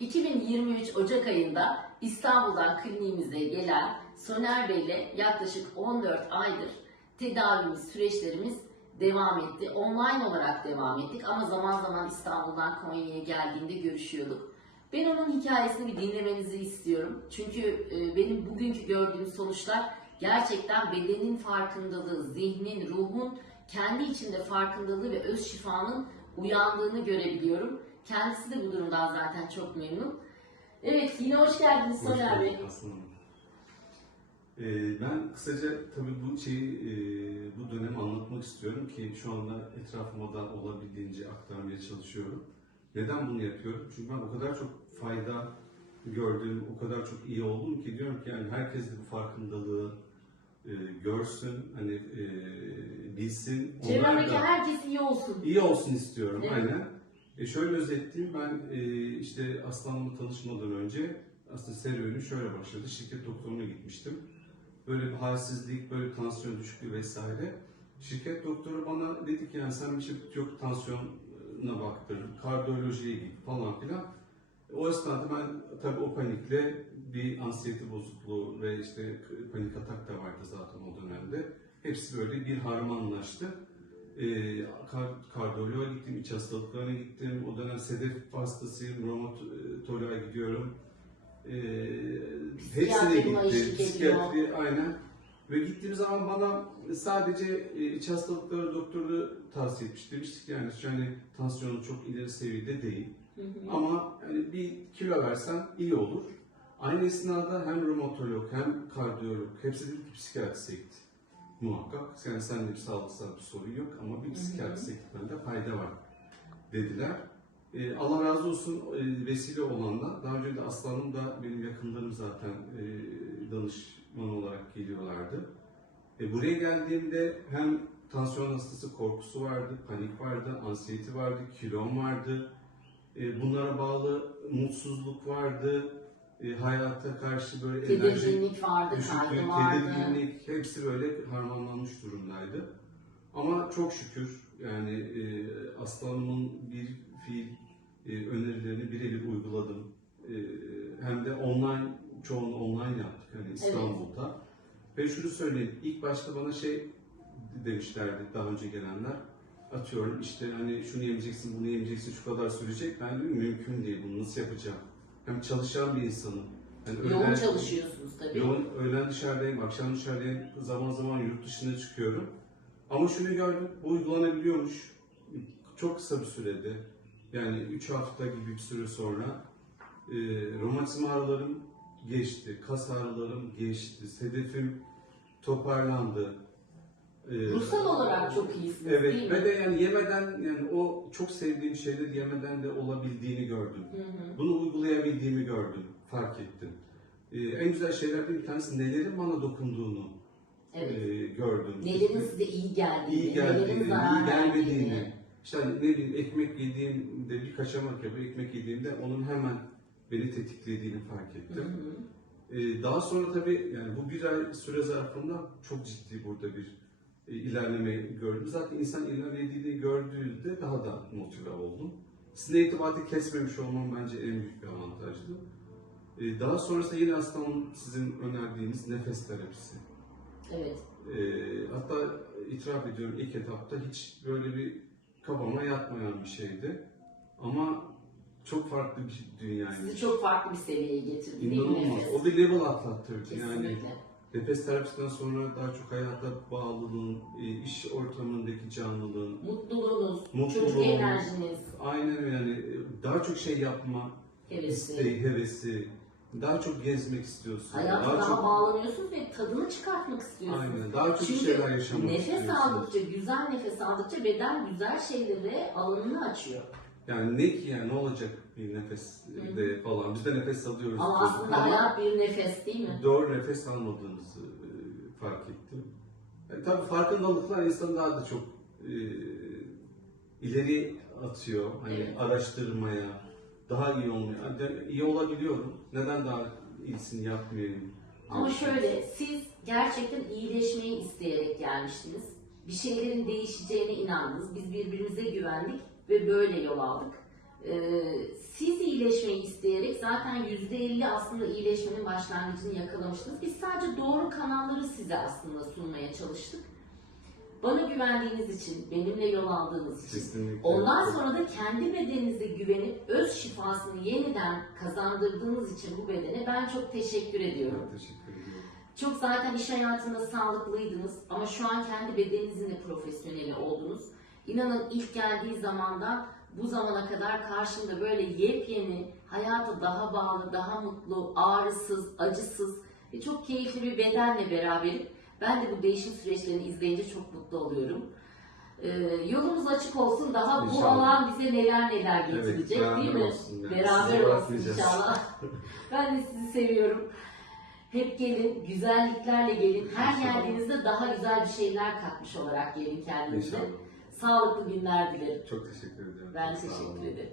2023 Ocak ayında İstanbul'dan kliniğimize gelen Soner Bey ile yaklaşık 14 aydır tedavimiz, süreçlerimiz devam etti. Online olarak devam ettik ama zaman zaman İstanbul'dan Konya'ya geldiğinde görüşüyorduk. Ben onun hikayesini bir dinlemenizi istiyorum. Çünkü e, benim bugünkü gördüğüm sonuçlar gerçekten bedenin farkındalığı, zihnin, ruhun kendi içinde farkındalığı ve öz şifanın uyandığını görebiliyorum. Kendisi de bu durumdan zaten çok memnun. Evet yine hoş geldiniz Soner Bey. Ee, ben kısaca tabii bu şeyi, e, bu dönemi anlatmak istiyorum ki şu anda etrafıma da olabildiğince aktarmaya çalışıyorum. Neden bunu yapıyorum? Çünkü ben o kadar çok fayda gördüm, o kadar çok iyi oldum ki diyorum ki yani herkes de bu farkındalığı e, görsün, hani e, bilsin. Çevremdeki herkes iyi olsun. İyi olsun istiyorum Evet. aynen. E şöyle özetleyeyim ben e, işte aslanımla tanışmadan önce aslında serüveni şöyle başladı. Şirket doktoruna gitmiştim. Böyle bir halsizlik, böyle bir tansiyon düşüklüğü vesaire. Şirket doktoru bana dedi ki yani sen bir şey yok tansiyonuna baktır, kardiyolojiye git falan filan. O esnada ben tabii o panikle bir ansiyete bozukluğu ve işte panik atak da vardı zaten o dönemde. Hepsi böyle bir harmanlaştı. Kar, kardiyoloğa gittim, iç hastalıklarına gittim. O dönem sedef hastasıyım, romatoloğa gidiyorum. Ee, hepsine gitti. ediyor. Psikiyatri aynen. Ve gittiğim zaman bana sadece e, iç hastalıkları doktoru tavsiye etmiş. Demiştik yani şu hani tansiyonu çok ileri seviyede değil. Hı hı. Ama hani bir kilo versen iyi olur. Aynı esnada hem romatolog hem kardiyolog hepsi ki psikiyatriste git. Muhakkak. Sende bir sağlıksal bir sorun yok ama bir psikiyatriste gitmende fayda var dediler. Ee, Allah razı olsun e, vesile olanla. Daha önce de Aslanım da benim yakınlarım zaten e, danışman olarak geliyorlardı. E, buraya geldiğimde hem tansiyon hastası korkusu vardı, panik vardı, ansiyeti vardı, kilom vardı. E, bunlara bağlı mutsuzluk vardı. E, hayata karşı böyle Tedirginlik vardı, düşüklüğü, kaygı vardı. tedirginlik hepsi böyle harmanlanmış durumdaydı. Ama çok şükür yani e, aslanımın bir fiil e, önerilerini birebir uyguladım. E, hem de online, çoğunu online yaptık hani İstanbul'da. Ve şunu söyleyeyim, ilk başta bana şey demişlerdi daha önce gelenler. Atıyorum işte hani şunu yemeyeceksin, bunu yemeyeceksin, şu kadar sürecek. Ben dedim mümkün değil, bunu nasıl yapacağım? Hem çalışan bir insanım. Yani Yoğun öğlen- çalışıyorsunuz tabii. Yoğun öğlen dışarıdayım, akşam dışarıdayım, zaman zaman yurt dışına çıkıyorum. Ama şunu gördüm, bu uygulanabiliyormuş. Çok kısa bir sürede, yani 3 hafta gibi bir süre sonra e, romatizma ağrılarım geçti, kas ağrılarım geçti, sedefim toparlandı. E, Ruhsal olarak çok iyisiniz Evet değil mi? ve de yani yemeden yani o çok sevdiğim şeyleri yemeden de olabildiğini gördüm. Hı hı. Bunu uygulayabildiğimi gördüm, fark ettim. Ee, en güzel şeylerden bir tanesi nelerin bana dokunduğunu Evet. e, gördüm. Nelerin size iyi geldiğini, iyi geldiğini, iyi gelmediğini. İşte hani ne bileyim ekmek yediğimde bir kaşamak yapıp ekmek yediğimde onun hemen beni tetiklediğini fark Hı ettim. hı. Ee, daha sonra tabii yani bu bir ay süre zarfında çok ciddi burada bir ilerleme gördüm. Zaten insan ilerlediğini gördüğünde daha da motive oldum. Sizin irtibatı kesmemiş olmam bence en büyük bir avantajdı. Ee, daha sonrasında yine hastamın sizin önerdiğiniz nefes terapisi. Evet. Ee, hatta itiraf ediyorum ilk etapta hiç böyle bir kafama yatmayan bir şeydi. Ama çok farklı bir dünyaydı. Sizi çok farklı bir seviyeye getirdi değil mi İnanılmaz. O bir level atlattırdı. Yani Kesinlikle. Nefes terapisinden sonra daha çok hayata bağlılığın, e, iş ortamındaki canlılığın, Mutluluğunuz, Mutluluğum. çocuk enerjiniz, aynen yani e, daha çok şey yapma hevesi. isteği, hevesi, daha çok gezmek istiyorsun. Hayata daha daha çok bağlanıyorsunuz ve tadını çıkartmak istiyorsunuz. aynen daha çok Çünkü şeyler yaşamak nefes istiyorsun. aldıkça, güzel nefes aldıkça beden güzel şeylere alanını açıyor. Yani ne ki yani ne olacak bir nefeste falan. Biz de nefes alıyoruz. Ama diyoruz. aslında Ama hayat bir nefes değil mi? doğru nefes almadığımızı e, fark ettim. Yani tabii farkındalıklar insanı daha da çok e, ileri atıyor. Hani Evet. araştırmaya, daha iyi olmaya. Yani iyi olabiliyorum. Neden daha iyisini yapmayayım? Ama şöyle, siz gerçekten iyileşmeyi isteyerek gelmiştiniz. Bir şeylerin değişeceğine inandınız. Biz birbirimize güvendik ve böyle yol aldık. Ee, siz iyileşmeyi isteyerek zaten %50 aslında iyileşmenin başlangıcını yakalamıştınız. Biz sadece doğru kanalları size aslında sunmaya çalıştık. Bana güvendiğiniz için, benimle yol aldığınız için, Kesinlikle. ondan sonra da kendi bedeninize güvenip öz şifasını yeniden kazandırdığınız için bu bedene ben çok teşekkür ediyorum. Çok teşekkür ediyorum. Çok zaten iş hayatında sağlıklıydınız ama şu an kendi bedeninizin de profesyoneli oldunuz. İnanın ilk geldiği zamandan bu zamana kadar karşımda böyle yepyeni, hayata daha bağlı, daha mutlu, ağrısız, acısız ve çok keyifli bir bedenle beraberim. Ben de bu değişim süreçlerini izleyince çok mutlu oluyorum. Ee, yolumuz açık olsun. Daha bu İnşallah. alan bize neler neler Evet, getirecek beraber değil mi? olsun yani. Beraber Sizi olsun inşallah. ben de sizi seviyorum. Hep gelin, güzelliklerle gelin. Her geldiğinizde daha güzel bir şeyler katmış olarak gelin kendinize. İnşallah. Sağlıklı günler dilerim. Çok teşekkür ediyorum. Ben Çok teşekkür ederim.